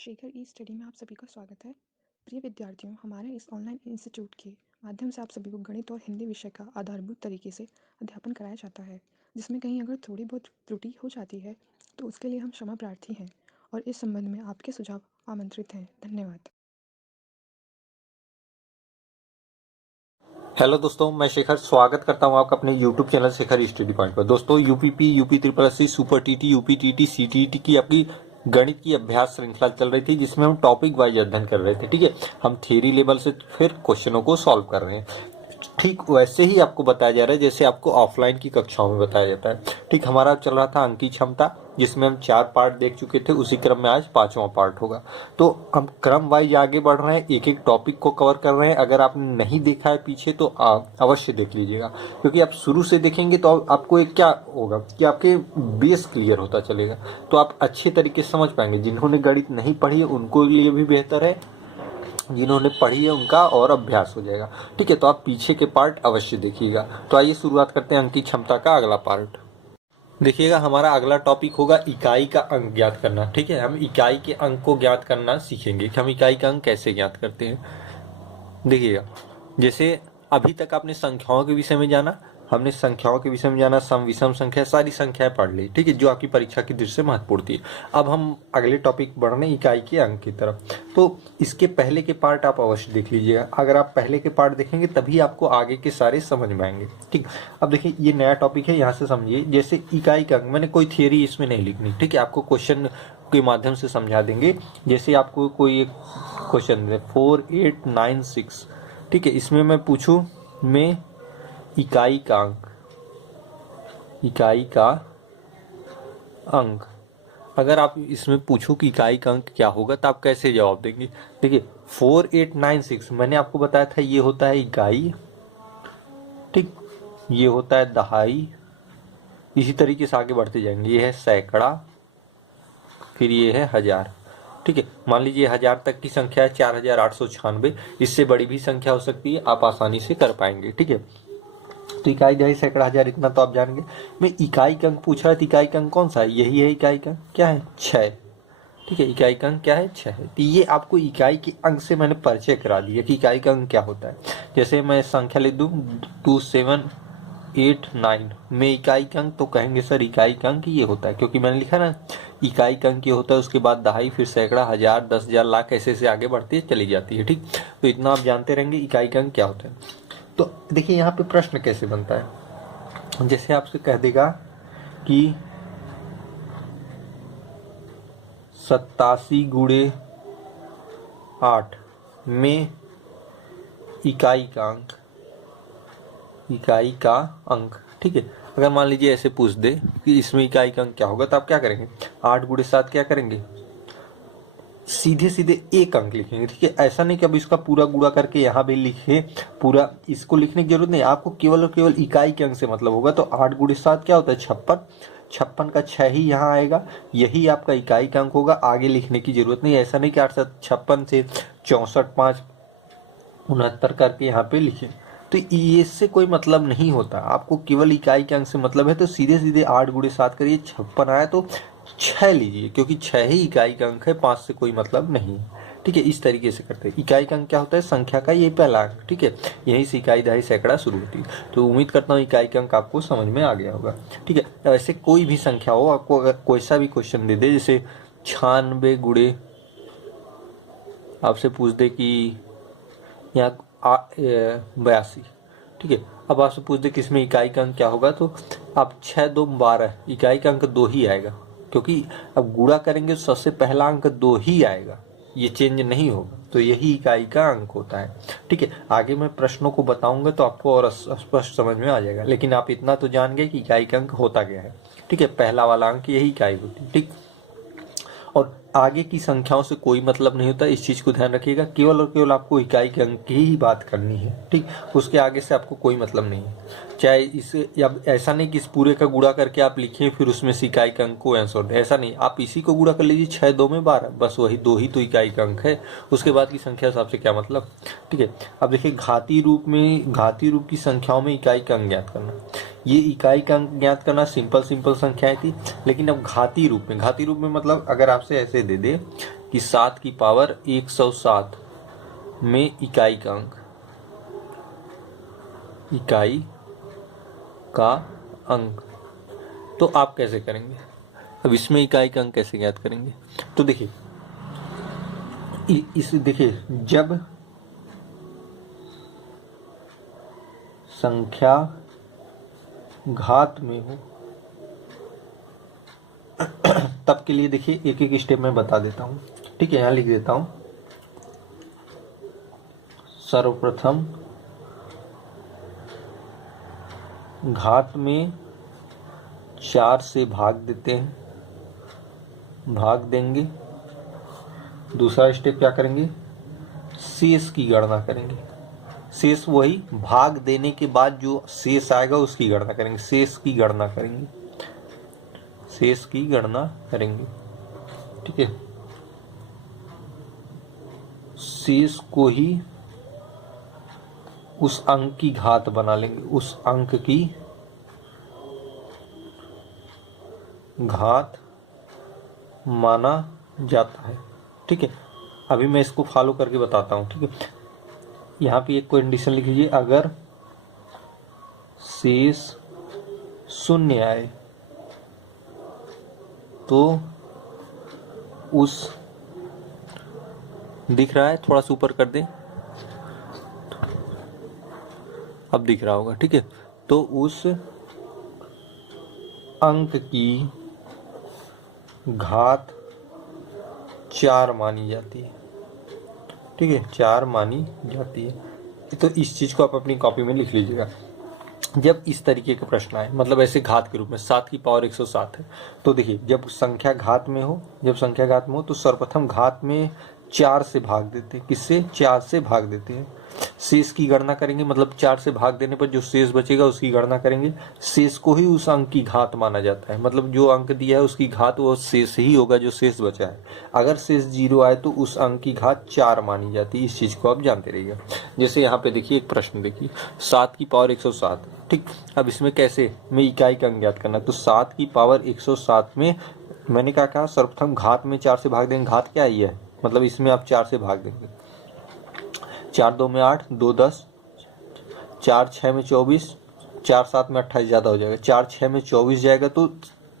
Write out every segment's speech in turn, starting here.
शेखर ई study में आप सभी का स्वागत है। प्रिय विद्यार्थियों, हमारे इस ऑनलाइन इंस्टीट्यूट के माध्यम से आप सभी को गणित और हिंदी विषय का आधारभूत तरीके से अध्यापन कराया जाता है, जिसमें कहीं अगर थोड़ी बहुत त्रुटि हो जाती है तो उसके लिए हम क्षमा प्रार्थी हैं और इस संबंध में आपके सुझाव आमंत्रित हैं। धन्यवाद। हेलो दोस्तों, मैं शेखर स्वागत करता हूं आपका अपने YouTube channel Shekhar study point पर। दोस्तों, UPP, UP triple SC, super TT, UP TT, CTET की आपकी गणित की अभ्यास श्रृंखला चल रही थी, जिसमें हम टॉपिक वाइज अध्ययन कर रहे थे। ठीक है, हम थ्योरी लेवल से फिर क्वेश्चनों को सॉल्व कर रहे हैं। ठीक वैसे ही आपको बताया जा रहा है जैसे आपको ऑफलाइन की कक्षाओं में बताया जाता है। ठीक, हमारा चल रहा था अंक की क्षमता, जिसमें हम 4 पार्ट देख चुके थे। उसी क्रम में आज 5वां पार्ट होगा। तो हम क्रम वाइज आगे बढ़ रहे हैं, एक एक टॉपिक को कवर कर रहे हैं। अगर आपने नहीं देखा है पीछे तो आप अवश्य देख लीजिएगा, क्योंकि आप शुरू से देखेंगे तो आपको एक क्या होगा कि आपके बेस क्लियर होता चलेगा, तो आप अच्छे तरीके से समझ पाएंगे। जिन्होंने गणित नहीं पढ़ी है उनको लिए भी बेहतर है, जिन्होंने पढ़ी है उनका और अभ्यास हो जाएगा। ठीक है, तो आप पीछे के पार्ट अवश्य देखिएगा। तो आइए शुरुआत करते हैं अंक की क्षमता का अगला पार्ट। देखिएगा, हमारा अगला टॉपिक होगा इकाई का अंक ज्ञात करना। ठीक है, हम इकाई के अंक को ज्ञात करना सीखेंगे कि हम इकाई का अंक कैसे ज्ञात करते हैं। देखिएगा, जैसे अभी तक आपने संख्याओं के विषय में जाना, हमने संख्याओं के विषय में जाना, सम विषम संख्या, सारी संख्याएं पढ़ ली। ठीक है, जो आपकी परीक्षा की दृष्टि से महत्वपूर्ण थी। अब हम अगले टॉपिक बढ़ रहे हैं इकाई के अंक की तरफ। तो इसके पहले के पार्ट आप अवश्य देख लीजिएगा। अगर आप पहले के पार्ट देखेंगे तभी आपको आगे के सारे समझ में आएंगे। ठीक, अब देखिए ये नया टॉपिक है, यहाँ से समझिए। जैसे इकाई का अंक, मैंने कोई थियरी इसमें नहीं लिखनी। ठीक है, आपको क्वेश्चन के माध्यम से समझा देंगे। जैसे आपको कोई एक क्वेश्चन दे 4896, ठीक है, इसमें मैं पूछूं में इकाई का अंक, इकाई का अंक, अगर आप इसमें पूछो कि इकाई का अंक क्या होगा तो आप कैसे जवाब देंगे। देखिए 4896 मैंने आपको बताया था ये होता है इकाई, ठीक, ये होता है दहाई, इसी तरीके से आगे बढ़ते जाएंगे। ये है सैकड़ा, फिर ये है हजार। ठीक है, मान लीजिए 1000 तक की संख्या है 4896, इससे बड़ी भी संख्या हो सकती है, आप आसानी से कर पाएंगे। ठीक है, तो इकाई दहाई सैकड़ा हजार इतना तो आप जानेंगे। मैं इकाई का अंक पूछ रहा था, इकाई का अंक कौन सा है? यही है इकाई का अंक, क्या है? 6। ठीक है, इकाई का अंक क्या है? 6 है। तो ये आपको इकाई के अंक से मैंने परिचय करा दिया कि इकाई का अंक क्या होता है। जैसे मैं संख्या लिख दूं 2789 में इकाई का अंक, तो कहेंगे सर इकाई का अंक ये होता है, क्योंकि मैंने लिखा ना इकाई का अंक ये होता है। उसके बाद दहाई, फिर सैकड़ा, हजार, 10,000, लाख, ऐसे से आगे बढ़ती चली जाती है। ठीक, तो इतना आप जानते रहेंगे इकाई का अंक क्या होता है। तो देखिए यहाँ पे प्रश्न कैसे बनता है। जैसे आपसे कह देगा कि 87 गुणे 8 में इकाई का अंक, इकाई का अंक। ठीक है, अगर मान लीजिए ऐसे पूछ दे कि इसमें इकाई का अंक क्या होगा, तो आप क्या करेंगे? 8 गुणे 7 क्या करेंगे? सीधे सीधे एक अंक लिखेंगे। ठीक है, ऐसा नहीं कि अब इसका पूरा गुणा करके यहाँ भी लिखे, पूरा इसको लिखने की जरूरत नहीं। आपको केवल और केवल इकाई के अंक से मतलब होगा। तो 8 गुणे 7 क्या होता है? 56। 56 का 6 ही यहाँ आएगा, यही आपका इकाई का अंक होगा। आगे लिखने की जरूरत नहीं। ऐसा नहीं कि 856 से 64 5 69 करके यहाँ पे लिखे, तो इससे कोई मतलब नहीं होता। आपको केवल इकाई के अंक से मतलब है, तो सीधे सीधे 8 गुणे 7 करिए, 56 आया तो 6 लीजिए, क्योंकि 6 ही इकाई का अंक है, 5 से कोई मतलब नहीं। ठीक है, इस तरीके से करते हैं। इकाई का अंक क्या होता है? संख्या का ये पहला अंक। ठीक है, यहीं से इकाई दहाई सैकड़ा शुरू होती है। तो उम्मीद करता हूँ इकाई का अंक आपको समझ में आ गया होगा। ठीक है, ऐसे कोई भी संख्या हो, आपको अगर कोई सा भी क्वेश्चन दे दे, जैसे 96 गुणे, आपसे पूछ दे कि यहाँ 82। ठीक है, अब आपसे पूछ दे कि इसमें इकाई का अंक क्या होगा, तो आप 6 2 12, इकाई का अंक 2 ही आएगा, क्योंककि अब गुणा करेंगे तो सबसे पहला अंक 2 ही आएगा, ये चेंज नहीं होगा। तो यही इकाई का अंक होता है। ठीक है, आगे मैं प्रश्नों को बताऊंगा तो आपको और स्पष्ट समझ में आ जाएगा, लेकिन आप इतना तो जान गए कि इकाई का अंक होता क्या है। ठीक है, पहला वाला अंक यही इकाई होती है। ठीक, और आगे की संख्याओं से कोई मतलब नहीं होता, इस चीज को ध्यान रखिएगा। केवल और केवल आपको इकाई के अंक की ही बात करनी है। ठीक, उसके आगे से आपको कोई मतलब नहीं है। चाहे इसे, या ऐसा नहीं कि इस पूरे का गुणा करके आप लिखें फिर उसमें से इकाई का अंक को आंसर दें, ऐसा नहीं। आप इसी को गुणा कर लीजिए, 6 2 में 12, बस वही 2 ही तो इकाई का अंक है। उसके बाद की संख्या से आपसे क्या मतलब। ठीक है, अब देखिए घाती रूप में, घाती रूप की संख्याओं में इकाई का अंक ज्ञात करना। ये इकाई का अंक ज्ञात करना सिंपल संख्याएं थी, लेकिन अब घाती रूप में, घाती रूप में मतलब अगर आपसे ऐसे दे दे कि 7 की पावर 107 में इकाई का अंक, तो आप कैसे करेंगे? अब इसमें इकाई का अंक कैसे ज्ञात करेंगे? तो देखिए इस देखिए, जब संख्या घात में हो तब के लिए देखिए एक एक स्टेप में बता देता हूं। ठीक है, यहां लिख देता हूं। सर्वप्रथम घात में 4 से भाग देंगे। दूसरा स्टेप क्या करेंगे? शेष की गणना करेंगे। शेष वही भाग देने के बाद जो शेष आएगा उसकी गणना करेंगे। शेष की गणना करेंगे। ठीक है, शेष को ही उस अंक की घात बना लेंगे, उस अंक की घात माना जाता है। ठीक है, अभी मैं इसको फॉलो करके बताता हूं। ठीक है, यहाँ पे एक कंडीशन लिख लीजिए, अगर शेष शून्य आए तो उस, दिख रहा है, थोड़ा सा ऊपर कर दें, अब दिख रहा होगा। ठीक है, तो उस अंक की घात 4 मानी जाती है। ठीक है, 4 मानी जाती है। तो इस चीज को आप अपनी कॉपी में लिख लीजिएगा। जब इस तरीके के प्रश्न आए, मतलब ऐसे घात के रूप में 7 की पावर 107 है, तो देखिए जब संख्या घात में हो तो सर्वप्रथम घात में 4 से भाग देते हैं। किससे? 4 से भाग देते हैं। शेष की गणना करेंगे, मतलब 4 से भाग देने पर जो शेष बचेगा उसकी गणना करेंगे। शेष को ही उस अंक की घात माना जाता है, मतलब जो अंक दिया है उसकी घात वो शेष ही होगा जो शेष बचा है। अगर शेष 0 आए तो उस अंक की घात 4 मानी जाती है। इस चीज को आप जानते रहिएगा। जैसे यहाँ पे देखिए एक प्रश्न देखिए, 7 की पावर 107। ठीक, अब इसमें कैसे में इकाई का अंक ज्ञात करना, तो 7 की पावर 107 में मैंने क्या कहा, सर्वप्रथम घात में 4 से भाग देंगे। घात क्या आई है, मतलब इसमें आप 4 से भाग देंगे। 4 2 में 8, 2 10, 4 6 में 24, 4 7 में 28, ज्यादा हो जाएगा। 4 6 में 24 जाएगा तो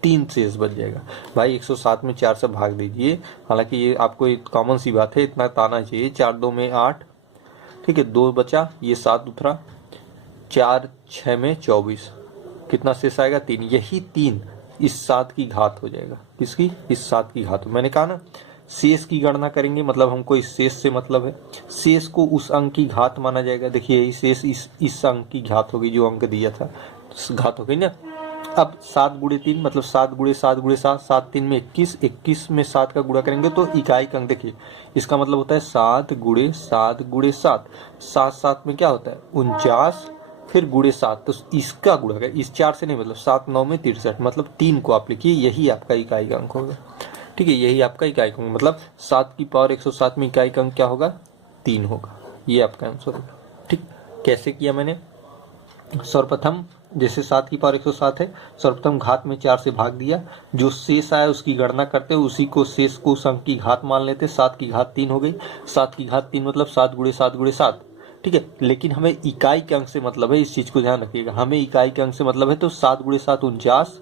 3 शेष बच जाएगा। भाई 107 में 4 से भाग दीजिए, हालांकि ये आपको एक कॉमन सी बात है, इतना ताना चाहिए। 4 2 में 8, ठीक है, 2 बचा, ये 7 उतरा, 4 6 में 24, कितना शेष आएगा? 3। यही 3 इस 7 की घात हो जाएगा। किसकी? इस 7 की घात। मैंने कहा ना शेष की गणना करेंगे, मतलब हमको इस शेष से मतलब है। शेष को उस अंक की घात माना जाएगा। देखिए यही शेष इस अंक की घात होगी, जो अंक दिया था घात हो गई ना। अब 7 गुणे 3 मतलब 7 गुणे 7 गुणे 7, 7 3 में 21, 21 में 7 का गुणा करेंगे तो इकाई का अंक देखिए, इसका मतलब होता है 7 गुणे 7 गुणे 7, 7 7 में क्या होता है? 49, फिर गुणे 7, तो इसका गुणा करें, इस 4 से नहीं, मतलब 7 9 में 63, मतलब 3 को आप लिखिए, यही आपका इकाई का अंक होगा। ठीक है, यही आपका इकाई का अंक, मतलब 7 की पावर 107 में इकाई का अंक क्या होगा? 3 होगा। ये आपका आंसर होगा। ठीक, कैसे किया मैंने? सर्वप्रथम जैसे 7 की पावर 107 है, सर्वप्रथम घात में 4 से भाग दिया, जो शेष आया उसकी गणना करते हैं, उसी को शेष को उस अंक की घात मान लेते। 7 की घात 3 हो गई। 7 की घात 3 मतलब 7 गुणे 7 गुणे 7। ठीक है, लेकिन हमें इकाई के अंक से मतलब है, इस चीज को ध्यान रखिएगा। हमें इकाई के अंक से मतलब है, तो 7 गुणे 7 49।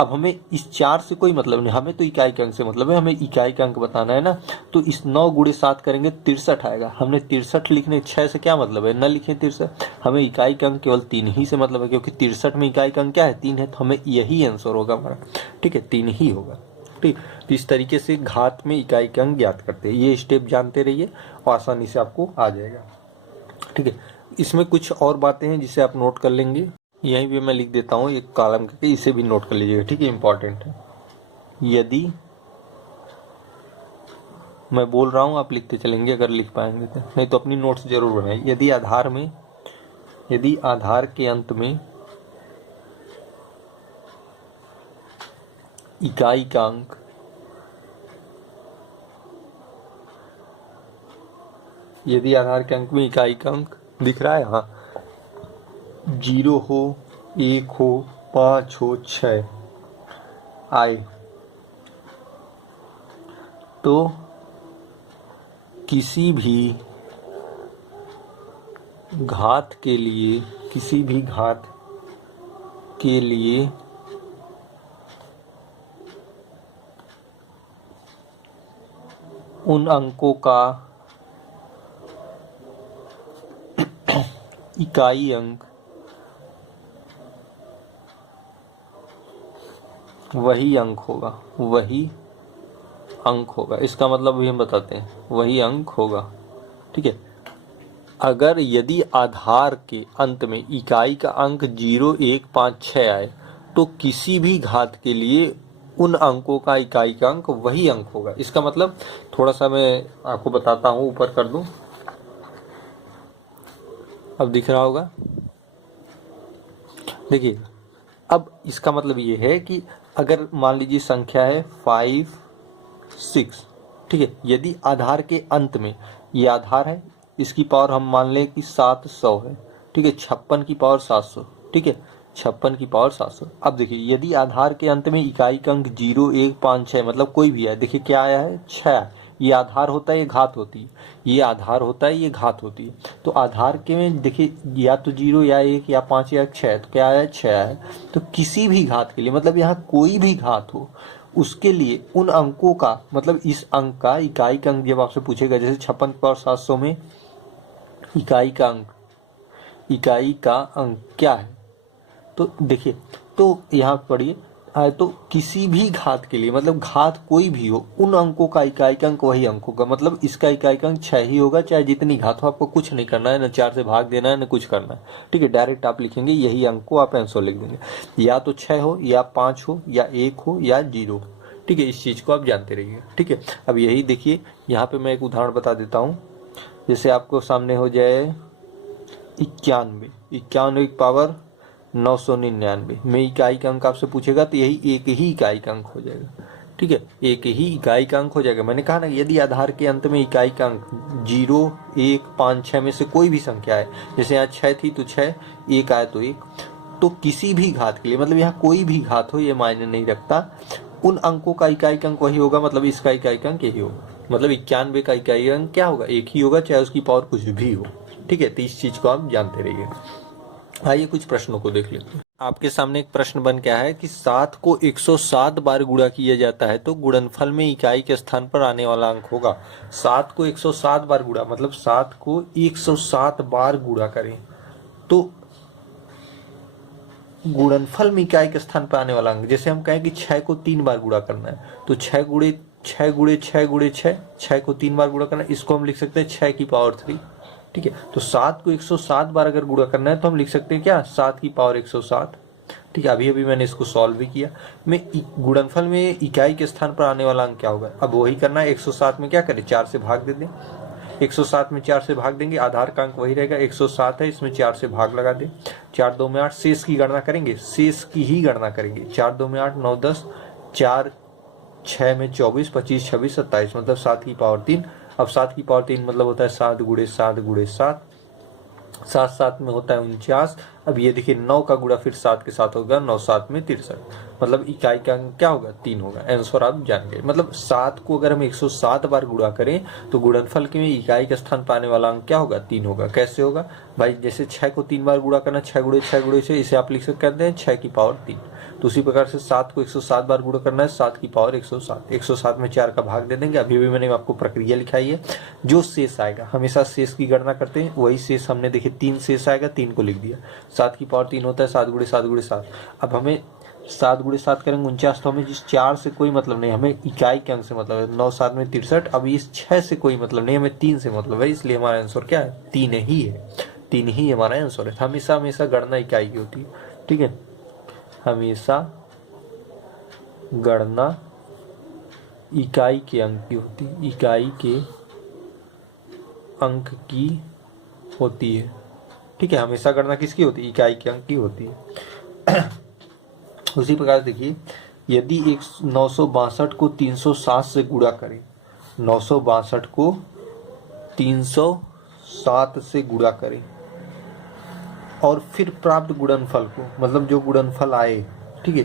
अब हमें इस 4 से कोई मतलब नहीं, हमें तो इकाई के अंक से मतलब है, हमें इकाई का अंक बताना है ना। तो इस 9 गुणे 7 करेंगे 63 आएगा। हमने 63 लिखने, 6 से क्या मतलब है, न लिखें 63। हमें इकाई का अंक केवल 3 ही से मतलब है, क्योंकि 63 में इकाई का अंक क्या है? 3 है, तो हमें यही आंसर होगा हमारा। ठीक है, 3 ही होगा। ठीक, तो इस तरीके से घात में इकाई का अंक ज्ञात करते हैं। ये स्टेप जानते रहिए और आसानी से आपको आ जाएगा। ठीक है, इसमें कुछ और बातें हैं जिसे आप नोट कर लेंगे, यहीं भी मैं लिख देता हूँ एक कॉलम करके, इसे भी नोट कर लीजिएगा। ठीक है, इंपॉर्टेंट है। यदि मैं बोल रहा हूँ आप लिखते चलेंगे, अगर लिख पाएंगे तो, नहीं तो अपनी नोट्स जरूर बनाइए। यदि आधार के अंत में इकाई का अंक दिख रहा है, हाँ, 0 हो, 1 हो, 5 हो, 6 आए, तो किसी भी घात के लिए उन अंकों का इकाई अंक वही अंक होगा। इसका मतलब भी हम बताते हैं, वही अंक होगा। ठीक है, अगर यदि आधार के अंत में इकाई का अंक 0, 1, 5, 6 आए तो किसी भी घात के लिए उन अंकों का इकाई का अंक वही अंक होगा। इसका मतलब थोड़ा सा मैं आपको बताता हूं, ऊपर कर दूं, अब दिख रहा होगा। देखिए, अब इसका मतलब ये है कि अगर मान लीजिए संख्या है 5, 6, ठीक है, यदि आधार के अंत में, ये आधार है, इसकी पावर हम मान लें कि 700 है। ठीक है, 56 की पावर 700। ठीक है, 56 की पावर 700। अब देखिए, यदि आधार के अंत में इकाई का अंक 0, 1, 5, 6 मतलब कोई भी है, देखिए क्या आया है, 6। ये आधार होता है, ये घात होती है, ये आधार होता है, ये घात होती है। तो आधार के में देखिए या तो 0 या 1 या 5 या 6, तो क्या आया, 6 है। तो किसी भी घात के लिए, मतलब यहाँ कोई भी घात हो, उसके लिए उन अंकों का, मतलब इस अंक का इकाई का अंक जब आपसे पूछेगा, जैसे 56 की पावर 700 में इकाई का अंक क्या है, तो देखिए, तो यहाँ पढ़िए, तो किसी भी घात के लिए, मतलब घात कोई भी हो, उन अंकों का इकाई का अंक वही अंक होगा। मतलब इसका इकाई का अंक 6 ही होगा, चाहे जितनी घात हो। आपको कुछ नहीं करना है, न 4 से भाग देना है, न कुछ करना है। ठीक है, डायरेक्ट आप लिखेंगे यही अंक को, आप आंसर लिख देंगे, या तो 6 हो, या 5 हो, या 1 हो, या 0। ठीक है, इस चीज को आप जानते रहिए। ठीक है, अब यही देखिए, यहाँ पे मैं एक उदाहरण बता देता हूँ। जैसे आपको सामने हो जाए 91 की पावर 999 में इकाई का अंक आपसे पूछेगा, तो यही एक ही इकाई का अंक हो जाएगा। ठीक है, एक ही इकाई का अंक हो जाएगा। मैंने कहा ना, यदि आधार के अंत में इकाई का अंक 0, 1, 5, 6 में से कोई भी संख्या है, जैसे यहाँ 6 थी तो 6, 1 आया तो 1, तो किसी भी घात के लिए, मतलब यहाँ कोई भी घात हो, ये मायने नहीं रखता, उन अंकों का इकाई का अंक वही होगा। मतलब इसका इकाई का अंक यही होगा। मतलब 91 का इकाई अंक क्या होगा, एक ही होगा, चाहे उसकी पावर कुछ भी हो। ठीक है, तो इस चीज को आप जानते रहिए। आइए कुछ प्रश्नों को देख लेते हैं। आपके सामने एक प्रश्न बन क्या है कि 7 को 107 बार गुणा किया जाता है तो गुणनफल में इकाई के स्थान पर आने वाला अंक होगा। 7 को 107 बार गुणा, मतलब 7 को 107 बार गुणा करें तो गुणनफल में इकाई के स्थान पर आने वाला अंक, जैसे हम कहें कि 6 को 3 बार गुणा करना है, तो 6 गुणे 6 गुणे 6 गुणे 6, 6 को 3 बार गुणा करना है, इसको हम लिख सकते हैं 6 की पावर 3। ठीक है, तो 7 को 107 बार अगर गुणा करना है तो हम लिख सकते हैं क्या, 7 की पावर 107। ठीक है, अभी अभी मैंने इसको सॉल्व भी किया। मैं गुणनफल में इकाई के स्थान पर आने वाला अंक क्या होगा, अब वही करना है। 107 में क्या करें, 4 से भाग दे दें। 107 में 4 से भाग देंगे, आधार का अंक वही रहेगा, 107 है, इसमें 4 से भाग लगा दें। 4 2 में 8, शेष की गणना करेंगे, शेष की ही गणना करेंगे। 4 2 में 8, 9 10, 4 6 में 24, 25 26 27, मतलब 7 की पावर 3। अब 7 की पावर 3 मतलब होता है 7 गुणे 7 गुणे 7, 7 7 में होता है 49। अब ये देखिए 9 का गुणा फिर 7 के साथ होगा, 9 7 में 63, मतलब इकाई का अंक क्या होगा, 3 होगा। आंसर आप जान गए। मतलब 7 को अगर हम 107 बार गुणा करें तो गुणनफल के में इकाई का स्थान पाने वाला अंक क्या होगा, 3 होगा। कैसे होगा भाई, जैसे 6 को 3 बार गुणा करना, 6 गुणे 6 गुणे 6, इसे आप लिख सकते हैं 6 की पावर 3। तो उसी प्रकार से 7 को 107 बार गुणा करना है, 7 की पावर 107। 107 में 4 का भाग दे देंगे। अभी भी मैंने आपको प्रक्रिया लिखाई है। जो शेष आएगा, हमेशा शेष की गणना करते हैं, वही शेष हमने देखिए 3 शेष आएगा, 3 को लिख दिया। 7 की पावर 3 होता है 7 गुणे 7 गुणे 7। अब हमें 7 गुणे 7 करेंगे 49, तो हमें जिस 4 से कोई मतलब नहीं, हमें इकाई के अंक से मतलब है। 9 7 में 63। अब इस 6 से कोई मतलब नहीं, हमें 3 से मतलब है, इसलिए हमारा आंसर क्या है, 3 ही है। 3 ही हमारा आंसर है। हमेशा हमेशा गणना इकाई की होती है। ठीक है, हमेशा गणना इकाई के अंक की होती है, इकाई के अंक की होती है। ठीक है, हमेशा गणना किसकी होती है, इकाई के अंक की होती है। उसी प्रकार देखिए, यदि एक 962 को 307 से गुणा करें, 962 को 307 से गुणा करें और फिर प्राप्त गुणनफल को, मतलब जो गुणनफल आए, ठीक है,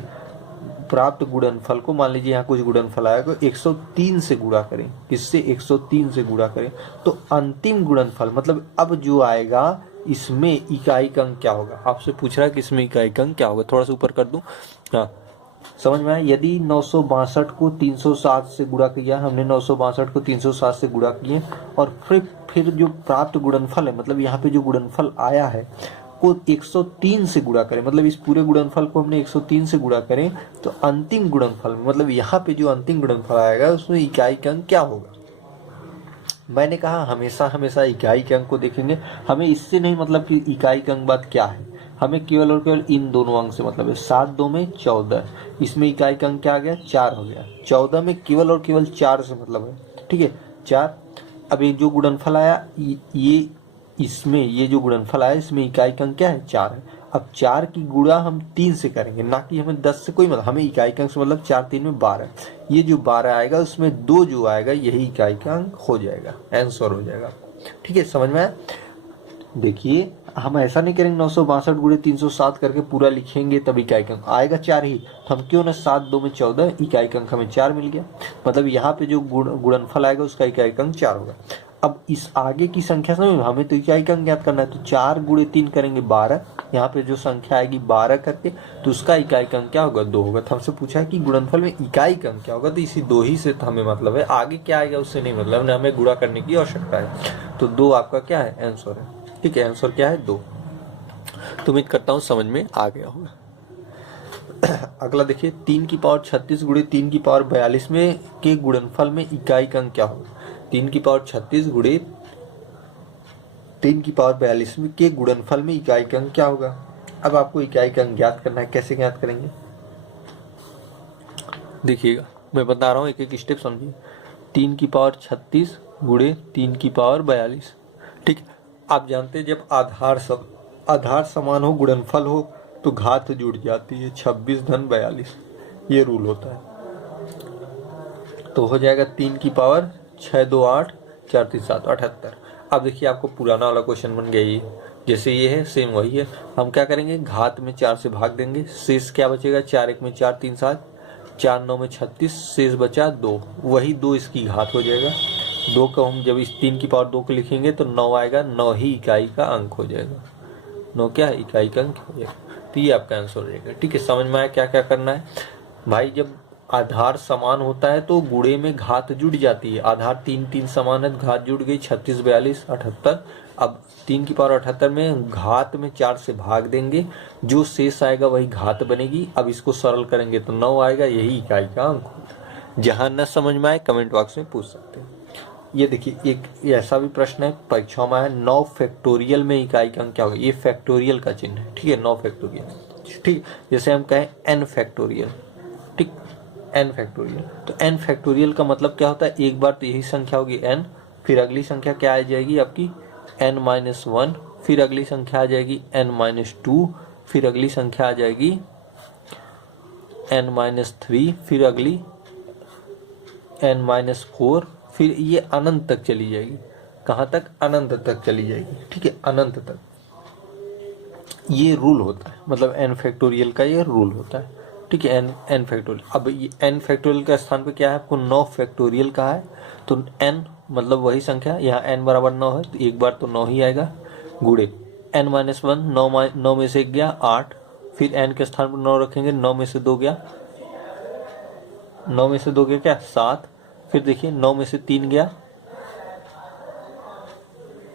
प्राप्त गुणनफल को, मान लीजिए यहाँ कुछ गुणनफल आया, तो 103 से गुणा करें। किससे? 103 से गुणा करें तो अंतिम गुणनफल मतलब अब जो आएगा इसमें इकाई का अंक क्या होगा। आपसे पूछ रहा है कि इसमें इकाई का अंक क्या होगा। थोड़ा सा ऊपर कर दूं, हाँ समझ में आया। यदि 962 को 360 से गुणा किया, हमने 962 को 360 से गुणा किए और फिर जो प्राप्त गुणनफल है, मतलब यहाँ पे जो गुणनफल आया है को 103 से गुणा करें, मतलब इस पूरे गुणनफल को हमने 103 से गुणा करें तो अंतिम गुणनफल मतलब यहाँ पे जो अंतिम गुणनफल आएगा उसमें इकाई का अंक क्या होगा। मैंने कहा हमेशा हमेशा इकाई के अंक को देखेंगे, हमें इससे नहीं मतलब कि इकाई का अंक बात क्या है, हमें केवल और केवल इन दोनों अंक से मतलब है। 7 2 में 14, इसमें इकाई का अंक क्या आ गया? 4 हो गया। 14 में केवल और केवल 4 से मतलब है, ठीक है 4। अब ये जो गुणनफल आया ये इसमें ये जो गुणनफल आया इसमें इकाई का अंक क्या है? 4 है। अब 4 की गुणा हम 3 से करेंगे, ना कि हमें 10 से कोई मतलब, हमें इकाई का अंक से मतलब 4 3 में 12। ये जो 12 आएगा उसमें 2 जो आएगा यही इकाई का अंक हो जाएगा, आंसर हो जाएगा। ठीक है, समझ में आया। देखिए हम ऐसा नहीं करेंगे 962 गुणे 307 करके पूरा लिखेंगे तब इकाई का अंक आएगा 4 ही, हम क्यों ना 7 2 में 14, इकाई का अंक हमें 4 मिल गया। मतलब यहाँ पे जो गुणनफल आएगा उसका इकाई का अंक 4 होगा। अब इस आगे की संख्या समझ, हमें तो इकाई का अंक ज्ञात करना है, तो 4 गुणे 3 करेंगे 12, यहाँ पे जो संख्या आएगी 12 करके तो उसका इकाई का अंक क्या होगा? 2 होगा। तो हमसे पूछा है कि गुणनफल में इकाई का अंक क्या होगा, तो इसी 2 ही से तो हमें मतलब है, आगे क्या आएगा उससे नहीं मतलब, हमें गुणा करने की आवश्यकता है। तो 2 आपका क्या है? आंसर है। ठीक है, आंसर क्या है? 2। तो उम्मीद करता हूँ समझ में आ गया होगा। अगला देखिए 3 की पावर 36 गुणे 3 की पावर 42 में के गुणनफल में इकाई का अंक क्या होगा। 3 की पावर 36 गुणे 3 की पावर 42 में के गुणनफल में इकाई का अंक क्या होगा। अब आपको इकाई का अंक ज्ञात करना है, कैसे ज्ञात करेंगे देखिएगा, मैं बता रहा हूँ एक एक स्टेप समझिए। 3 की पावर 36 गुणे 3 की पावर 42। ठीक, आप जानते हैं जब आधार समान हो, गुणनफल हो तो घात जुड़ जाती है, 26 धन 42, ये रूल होता है। तो हो जाएगा 3 की पावर 6 2 8 4 3 7 78। अब देखिए आपको पुराना वाला क्वेश्चन बन गया, ये जैसे ये है सेम वही है। हम क्या करेंगे, घात में 4 से भाग देंगे, शेष क्या बचेगा? 4 1 में 4 3 7, 4 9 में 36, शेष बचा 2, वही 2 इसकी घात हो जाएगा। 2 को हम जब इस 3 की पावर 2 को लिखेंगे तो 9 आएगा, 9 ही इकाई का अंक हो जाएगा। 9 क्या है? इकाई का अंक हो जाएगा। तो ये आपका आंसर हो जाएगा। ठीक है, समझ में आया क्या क्या करना है भाई। जब आधार समान होता है तो गुणे में घात जुड़ जाती है। आधार 3 3 समान है, घात जुड़ गई, 36 42 78। अब 3 की पावर 78 में घात में 4 से भाग देंगे, जो शेष आएगा वही घात बनेगी। अब इसको सरल करेंगे तो 9 आएगा, यही इकाई का अंक होगा। जहां न समझ में आए कमेंट बॉक्स में पूछ सकते हैं। ये देखिए एक ऐसा भी प्रश्न है परीक्षा में आया, 9 फैक्टोरियल में इकाई का अंक क्या होगा। ये फैक्टोरियल का चिन्ह है, ठीक है, 9 फैक्टोरियल। ठीक, जैसे हम कहें n फैक्टोरियल, ठीक, n फैक्टोरियल। तो n फैक्टोरियल का मतलब क्या होता है, एक बार तो यही संख्या होगी n, फिर अगली संख्या क्या आ जाएगी आपकी n-1, फिर अगली संख्या आ जाएगी n-2, फिर अगली संख्या आ जाएगी n-3, फिर अगली n-4, फिर ये अनंत तक चली जाएगी। कहाँ तक? अनंत तक चली जाएगी। ठीक है, अनंत तक। ये रूल होता है, मतलब n फैक्टोरियल का ये रूल होता है। ठीक है, n फैक्टोरियल। अब ये n फैक्टोरियल का स्थान पे क्या है, आपको 9 फैक्टोरियल का है, तो n मतलब वही संख्या, यहाँ n बराबर 9 है तो एक बार तो 9 ही आएगा, गुणे n-1, 9 में से 1 गया 8, फिर n के स्थान पर 9 रखेंगे, 9 में से 2 गया, 9 में से 2 गया क्या 7, फिर देखिए 9 में से 3 गया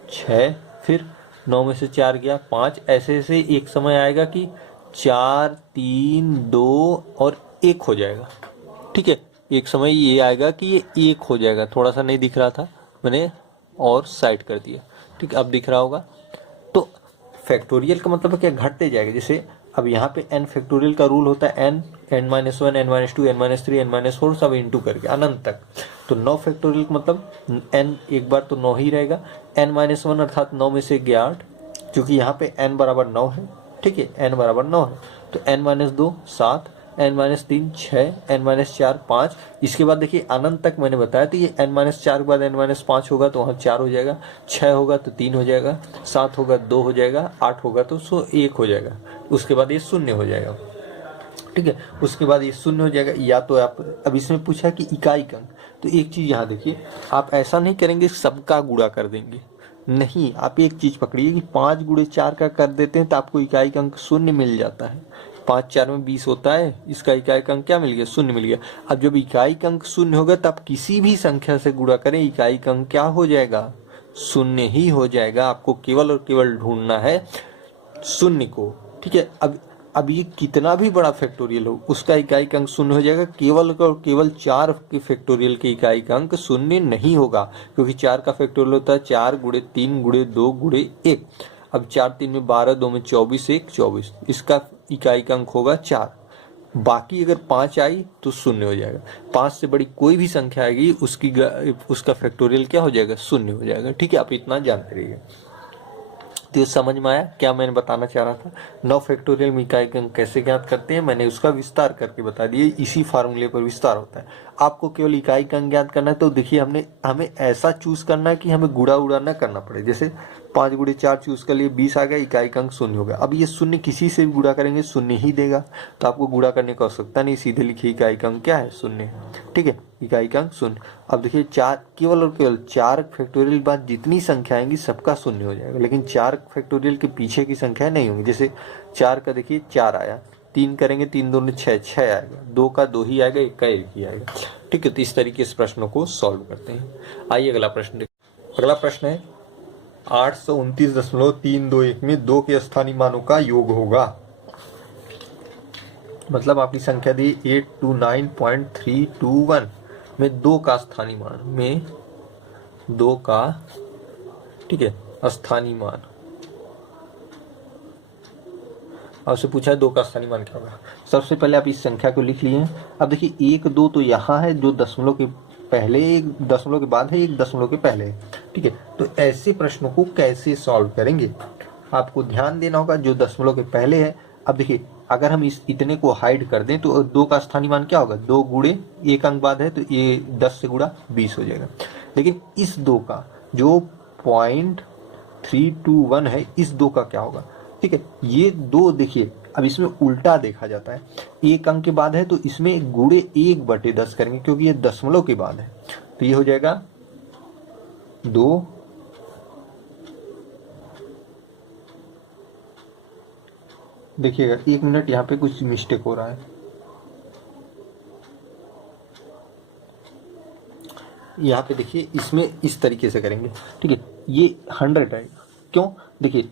6, फिर 9 में से 4 गया 5। ऐसे ऐसे एक समय आएगा कि 4 3 2 और 1 हो जाएगा। ठीक है, एक समय ये आएगा कि ये 1 हो जाएगा। थोड़ा सा नहीं दिख रहा था, मैंने और साइड कर दिया। ठीक, अब दिख रहा होगा। तो फैक्टोरियल का मतलब क्या, घटते जाएगा। जैसे अब यहाँ पे n फैक्टोरियल का रूल होता है n-1, n-2, n-3, n-4 सब इंटू करके अनंत तक। तो 9 फैक्टोरियल का मतलब n एक बार तो 9 ही रहेगा, n-1 अर्थात 9 में से 8, क्योंकि यहाँ पे n बराबर 9 है। ठीक है, n बराबर 9 है, तो n-2 7, n-3 6, n-4 5। इसके बाद देखिए अनंत तक मैंने बताया, तो ये n-4 के बाद n-5 होगा तो वहाँ 4 हो जाएगा, 6 होगा तो 3 हो जाएगा, 7 होगा 2 हो जाएगा, 8 होगा तो 1 हो जाएगा, उसके बाद ये 0 हो जाएगा। ठीक है। उसके बाद ये शून्य हो जाएगा, या तो आप अब इसमें पूछा है कि इकाई अंक, तो एक चीज यहाँ देखिए, आप ऐसा नहीं करेंगे सबका गुणा कर देंगे, नहीं, आप एक चीज पकड़िए कि 5 गुणे 4 का कर देते हैं तो आपको इकाई अंक शून्य मिल जाता है। 5 4 में 20 होता है, इसका इकाई अंक क्या मिल गया, शून्य मिल गया। अब जब इकाई अंक शून्य होगा तब किसी भी संख्या से गुणा करें, इकाई अंक क्या हो जाएगा, शून्य ही हो जाएगा। आपको केवल और केवल ढूंढना है शून्य को, ठीक है। अब ये कितना भी बड़ा फैक्टोरियल हो उसका इकाई अंक शून्य हो जाएगा, केवल और केवल 4 के फैक्टोरियल के इकाई अंक शून्य नहीं होगा, क्योंकि 4 का फैक्टोरियल होता है 4 गुणे 3 गुणे 2 गुणे 1। अब 4 3 में 12, 2 में 24, 1 24, इसका इकाई अंक होगा 4। बाकी अगर 5 आई तो शून्य हो जाएगा, 5 से बड़ी कोई भी संख्या आएगी उसका फैक्टोरियल क्या हो जाएगा, शून्य हो जाएगा, ठीक है। आप इतना जानते रहिए। तो ये समझ में आया क्या मैंने बताना चाह रहा था। 9 फैक्टोरियल में इकाई अंक कैसे ज्ञात करते हैं मैंने उसका विस्तार करके बता दिया, इसी फार्मूले पर विस्तार होता है। आपको केवल इकाई अंक ज्ञात करना है, तो देखिए हमें ऐसा चूज करना है कि हमें गुणा उड़ा ना करना पड़े। जैसे 5 गुणे 4 चूज कर लिए, 20 आ गया, इकाई अंक शून्य हो गया। अब ये शून्य किसी से भी गुणा करेंगे शून्य ही देगा, तो आपको गुणा करने की आवश्यकता नहीं, सीधे लिखिए इकाई अंक क्या है, शून्य, ठीक है, इकाई अंक शून्य। अब देखिए 4 केवल और केवल 4 फैक्टोरियल बाद जितनी संख्या आएंगी सबका शून्य हो जाएगा, लेकिन 4 फैक्टोरियल के पीछे की संख्या नहीं होंगी। जैसे 4 का देखिए 4 आया, 3 करेंगे 3 2 6 6 आएगा, 2 का 2 ही आएगा, 1 का 1 ही आएगा, ठीक है। तो इस तरीके से प्रश्नों को सॉल्व करते हैं। आइए अगला प्रश्न देखिए। अगला प्रश्न है 829.321 में 2 के स्थानीय मानों का योग होगा। मतलब आपकी संख्या दी 829.321 में 2 का स्थानीय मान, में 2 का, ठीक है, स्थानीय मान। आपसे पूछा है 2 का स्थानीय मान क्या होगा। सबसे पहले आप इस संख्या को लिख लिए। अब देखिए 1 2 तो यहाँ है, जो दशमलव के पहले, एक दशमलव के बाद है, एक दशमलव के पहले है, ठीक है। तो ऐसे प्रश्नों को कैसे सॉल्व करेंगे आपको ध्यान देना होगा, जो दशमलव के पहले है। अब देखिए अगर हम इस इतने को हाइड कर दें तो 2 का स्थानीय मान क्या होगा, 2 गुणे 1 अंक बाद है तो ये 10 से गुणा 20 हो जाएगा। लेकिन इस 2 का जो 0.321 है, इस 2 का क्या होगा, ठीक है। ये 2 देखिए अब इसमें उल्टा देखा जाता है, 1 अंक के बाद है तो इसमें गुणे 1/10 करेंगे, क्योंकि ये दशमलव के बाद है, तो ये हो जाएगा 2। देखिएगा 1 मिनट, यहाँ पे कुछ मिस्टेक हो रहा है। यहाँ पे देखिए इसमें इस तरीके से करेंगे, ठीक है। ये 100 आएगा, क्यों, देखिए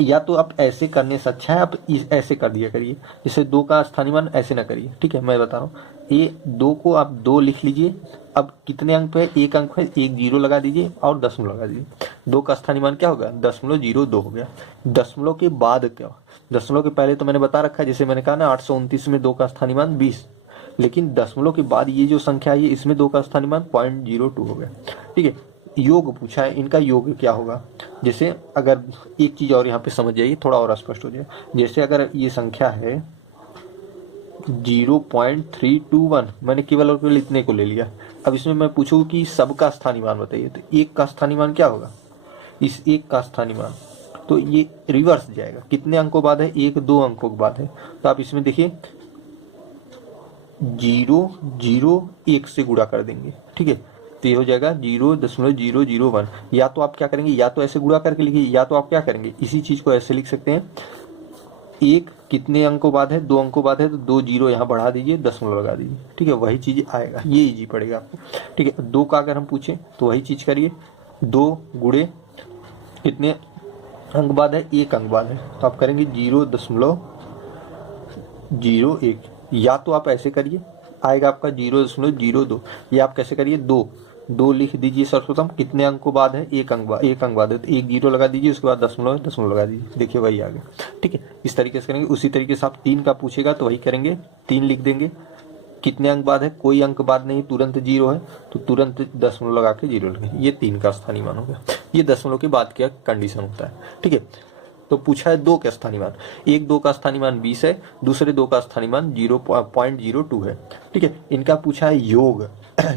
या तो आप ऐसे करने से अच्छा है आप ऐसे कर दिया करिए, जैसे 2 का स्थानीय मान ऐसे ना करिए, ठीक है। मैं बता रहा हूँ, ये 2 को आप 2 लिख लीजिए। अब कितने अंक पे है, 1 अंक है, 1 0 लगा दीजिए और दशमलव लगा दीजिए। 2 का स्थानीय मान क्या होगा, 0.02 हो गया। दशमलव के बाद क्या, दशमलव के पहले तो मैंने बता रखा है, जैसे मैंने कहा ना 829 में 2 का स्थानीय मान 20, लेकिन दशमलव के बाद ये जो संख्या है इसमें 2 का स्थानीय मान 0.02 हो गया, ठीक है। योग पूछा है, इनका योग क्या होगा। जैसे अगर एक चीज और यहाँ पे समझ जाइए, थोड़ा और स्पष्ट हो जाए। जैसे अगर ये संख्या है 0.321, मैंने केवल और केवल इतने को ले लिया। अब इसमें मैं पूछूं कि सबका स्थानीय मान बताइए, तो 1 का स्थानीय मान क्या होगा, इस 1 का स्थानीय मान, तो ये रिवर्स जाएगा, कितने अंकों बाद है, 1 2 अंकों के बाद है। तो आप इसमें देखिए 0.001 से गुणा कर देंगे, ठीक है। तो ये हो जाएगा 0.001। या तो आप क्या करेंगे, या तो ऐसे गुणा करके लिखिए, या तो आप क्या करेंगे, इसी चीज को ऐसे लिख सकते हैं, 1 कितने अंकों बाद है, 2 अंकों बाद है, तो 2 0 यहाँ बढ़ा दीजिए, दशमलव लगा दीजिए, ठीक है। वही चीज आएगा, ये इजी पड़ेगा आपको, ठीक है। 2 का अगर हम पूछें तो वही चीज करिए, 2 गुणे कितने अंक बाद है, 1 अंक बाद है, तो आप करेंगे 0.01। या तो आप ऐसे करिए, आएगा आपका 0.02। या आप कैसे करिए, 2 लिख दीजिए सर्वप्रथम, कितने अंकों बाद है, 1 अंक बाद है, तो 1 0 लगा दीजिए, उसके बाद दशमलव लगा दीजिए, देखिए वही आ गया, ठीक है। इस तरीके से करेंगे। उसी तरीके से आप 3 का पूछेगा तो वही करेंगे, 3 लिख देंगे, कितने अंक बाद है, कोई अंक बाद नहीं, तुरंत 0 है, तो तुरंत दशमलव लगा के 0 लगे, ये 3 का स्थानीय मान हो गया। ये दशमलव के बाद क्या कंडीशन होता है, ठीक है। तो पूछा है 2 का स्थानीय मान, 1 2 का स्थानीय मान 20 है, दूसरे 2 का स्थानीय मान 0.02 है, ठीक है। इनका पूछा है योग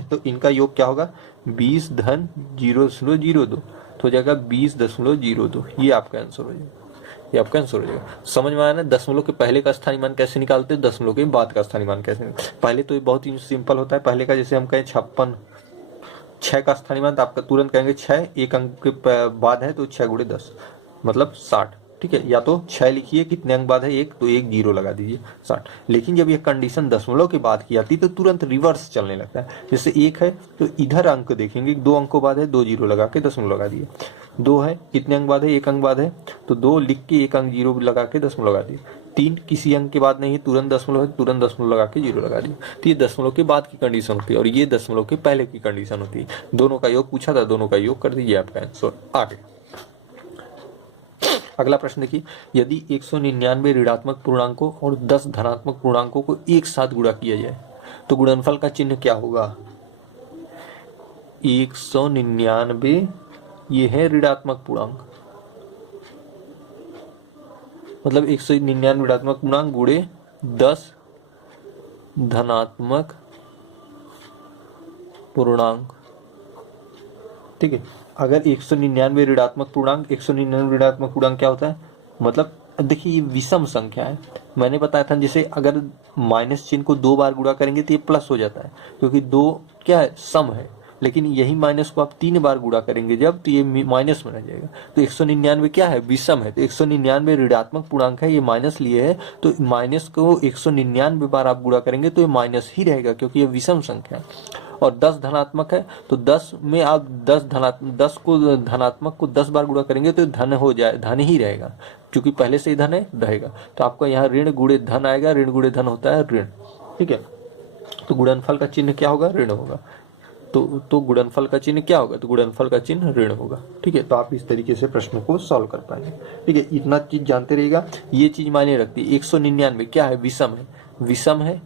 तो इनका योग क्या होगा, 20 धन 0.02, तो हो जाएगा 20.02, ये आपका आंसर हो जाएगा। ये आपका आंसर हो जाएगा। समझ में आया ना? दशमलव के पहले का स्थानीय मान कैसे निकालते हैं, दशमलव के बाद का स्थानीय मान कैसे पहले तो ये बहुत ही सिंपल होता है। पहले का जैसे हम कहें 56, 6 का स्थानीय मान, तो आपका तुरंत कहेंगे 6 एक अंक के बाद है तो 6 गुणे 10 मतलब 60, ठीक है। या तो 6 लिखिए, कितने अंक बाद है 1, तो 1 जीरो लगा दीजिए 60। लेकिन जब ये कंडीशन दशमलव के बाद की आती है तो तुरंत रिवर्स चलने लगता है। जैसे 1 है तो इधर अंक देखेंगे, 2 अंकों बाद है 2 जीरो लगा के दशमलव लगा दिए। 2 है, कितने अंक बाद है 1 अंक बाद है, तो 2 लिख के 1 अंक जीरो लगा के दशमलव लगा दिए। 3 किसी अंक के बाद नहीं है, तुरंत दशमलव है, तुरंत दशमलव लगा के जीरो लगा दिए। तो ये दशमलव के बाद की कंडीशन होती है और ये दशमलव के पहले की कंडीशन होती है। दोनों का योग पूछा था, दोनों का योग कर दीजिए, आपका आंसर आगे। अगला प्रश्न देखिए, यदि 199 ऋणात्मक पूर्णांकों और 10 धनात्मक पूर्णांकों को एक साथ गुणा किया जाए तो गुणनफल का चिन्ह क्या होगा? 199 ये है ऋणात्मक पूर्णांक, मतलब 199 ऋणात्मक पूर्णांक गुणे 10 धनात्मक पूर्णांक, ठीक है। अगर 199 ऋणात्मक पूर्णांक, 199 ऋणात्मक पूर्णांक क्या होता है, मतलब देखिए ये विषम संख्या है। मैंने बताया था जैसे अगर माइनस चिन्ह को 2 बार गुणा करेंगे तो ये प्लस हो जाता है, क्योंकि 2 क्या है, सम है। लेकिन यही माइनस को आप 3 बार गुणा करेंगे जब, तो ये माइनस में रह जाएगा। तो 199 क्या है, विषम है। तो 199 ऋणात्मक पूर्णांक है, ये माइनस लिए है, तो माइनस को 199 बार आप गुणा करेंगे तो ये माइनस ही रहेगा, क्योंकि ये विषम संख्या है। और 10 धनात्मक है, तो 10 में आप 10 को धनात्मक को 10 बार गुणा करेंगे तो धन हो जाए, धन ही रहेगा, क्योंकि पहले से ही धन है, रहेगा। तो आपका यहाँ ऋण गुणे धन आएगा, ऋण गुणे धन होता है ऋण, ठीक है। तो गुणनफल का चिन्ह क्या होगा, ऋण होगा। तो गुणनफल का चिन्ह क्या होगा, तो गुणनफल का चिन्ह ऋण होगा, ठीक है। तो आप इस तरीके से प्रश्न को सॉल्व कर पाएंगे, ठीक है। इतना चीज जानते रहिएगा, ये चीज मायने रखती है। 199 क्या है, विषम है, विषम है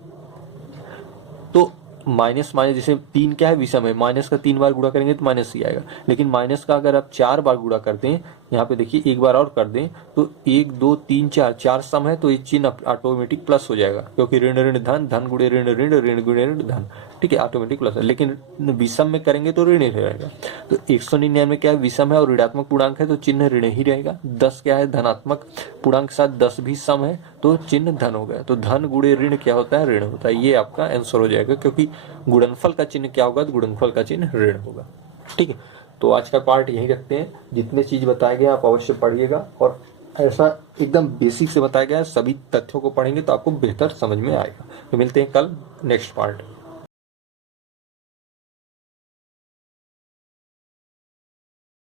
तो माइनस माइनस, जैसे 3 क्या है, विषम है, माइनस का 3 बार गुणा करेंगे तो माइनस ही आएगा। लेकिन माइनस का अगर आप 4 बार गुणा कर दें, यहाँ पे देखिए एक बार और कर दें, तो 1 2 3 4 4 सम है, तो ये चिन्ह ऑटोमेटिक प्लस हो जाएगा, क्योंकि ऋण ऋण धन, धन गुणे ऋण ऋण, ऋण गुणे ऋण धन, ठीक है, ऑटोमेटिक प्लस है। लेकिन विषम में करेंगे तो ऋण ही रहेगा। तो 199 क्या है, विषम है और ऋणात्मक पूर्णांक है, तो चिन्ह ऋण ही रहेगा। 10 क्या है, धनात्मक पूर्णांक के साथ 10 भी सम है, तो चिन्ह धन हो गया। तो धन गुणे ऋण क्या होता है, ऋण होता है। ये आपका आंसर हो जाएगा, क्योंकि गुणनफल का चिन्ह क्या होगा, तो गुणनफल का चिन्ह ऋण होगा, ठीक है। तो आज का पार्ट यहीं रखते हैं। जितने चीज बताए गए आप अवश्य पढ़िएगा, और ऐसा एकदम बेसिक से बताया गया है, सभी तथ्यों को पढ़ेंगे तो आपको बेहतर समझ में आएगा। तो मिलते हैं कल नेक्स्ट पार्ट।